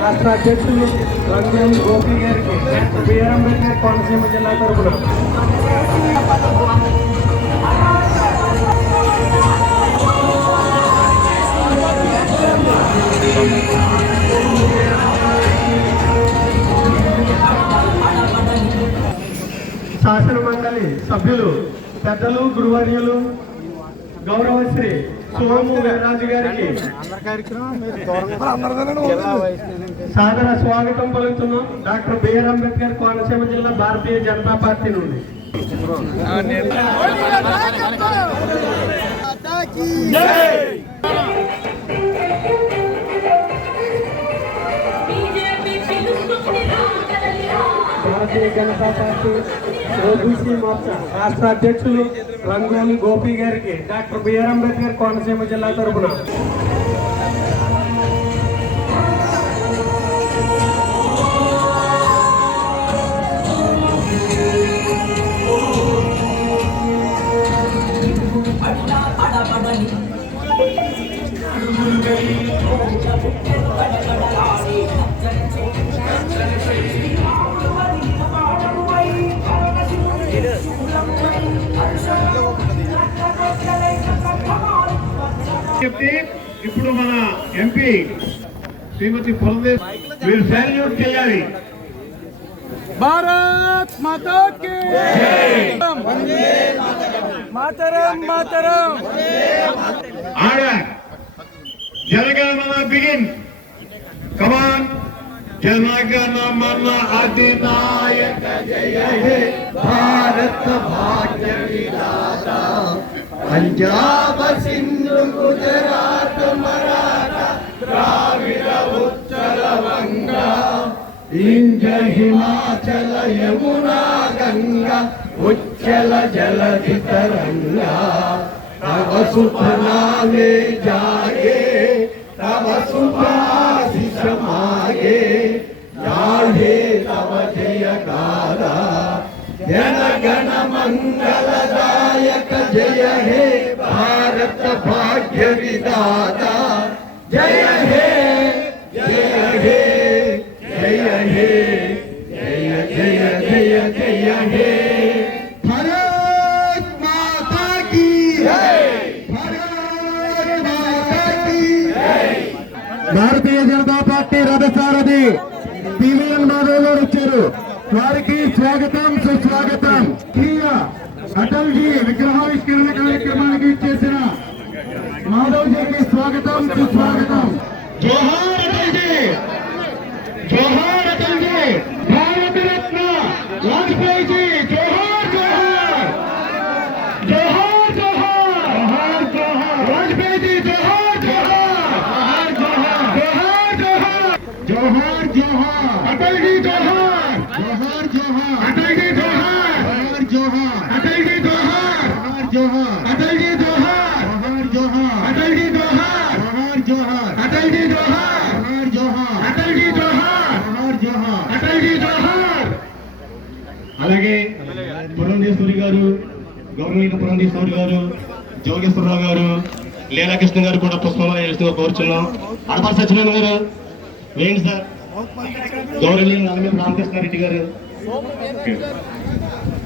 రాష్ట్ర అధ్యక్షులు రంగం గోపి గారికి బిఆర్ అంబేద్కర్ కోనసీమ జిల్లా తరఫున శాసన మండలి సభ్యులు పెద్దలు గురువర్యులు గౌరవశ్రీ సోము వీర్రాజు గారికి సాదర స్వాగతం పలుకుతున్నాం. డాక్టర్ బిఆర్ అంబేద్కర్ కోనసీమ జిల్లా భారతీయ జనతా పార్టీ నుండి. భారతీయ జనతా పార్టీ ఓబీసీ మోర్చా రాష్ట్ర అధ్యక్షులు రంగోలి గోపి గారికి డాక్టర్ బిఆర్ అంబేద్కర్ కోనసీమ జిల్లా తరఫున ఇప్పుడు మన ఎంపీ శ్రీమతి పురంధేశ్ వీరు సాల్యూట్ చేయాలి. భారత్ మాతా కీ మాతరం మాతరం. Order Janaganamana begin. కమాన్. జనగణమన అధినాయక జయ హే భారత భాగ్య విధాత. పంజాబ సింధు గుజరాత మరాఠా ద్రావిడ ఉత్తర వంగ ఇంద్ర హిమాచల యమునా గంగా ఉచ్చల జలధి తరంగా. తవ శుభ నామే జాగే తవ శుభాశిష మాగే గాఢే తవ జయ గాథా. జనగణ మంగళదాయక జయ హే భారత భాగ్య విధాత. జయ హే జయ హే జయ హే జయ జయ జయ జయ హే. Bharat Mata key Bharat Mata key. Bharatiya Janata party రథసారథి పివిఎన్ మాధవ్ గారు వచ్చారు. వారికి స్వాగతం సుస్వాగతం. అటల్ జీ విగ్రహావిష్కరణ కార్యక్రమానికి చేసిన మాధవ్ జీకి స్వాగతం సుస్వాగతం. జోహార్ అటల్ జీ, జోహార్ అటల్ జీ. భారత రత్న వాజ్పేయి జీ జోహార్ జోహార్ జోహార్ జోహార్ జోహార్. వాజ్పేయి జీ జోహార్ జోహార్ జోహార్ జోహార్ జోహార్ జోహార్. అటల్ జీ జోహార్ జోహార్ జోహార్. అటల్ జీ జోహార్ జోహార్. అటల్ జీ జోహార్ జోహార్. అటల్ జీ జోహార్ జోహార్. అటల్ జీ జోహార్ జోహార్. అటల్ జీ జోహార్ జోహార్. అటల్ జీ జోహార్ జోహార్. అటల్ జీ జోహార్. అలాగే పురంధేశ్వరి గారు, గౌరవనీయ పురంధేశ్వరి గారు, జోగేశ్వరరావు గారు, లీలాకృష్ణ గారు కూడా పుష్పమాల కోరుచున్నాం. అడపల్లి సత్యనారాయణ గారు వేయండి సార్. గౌరవనీయ రామకృష్ణారెడ్డి గారు.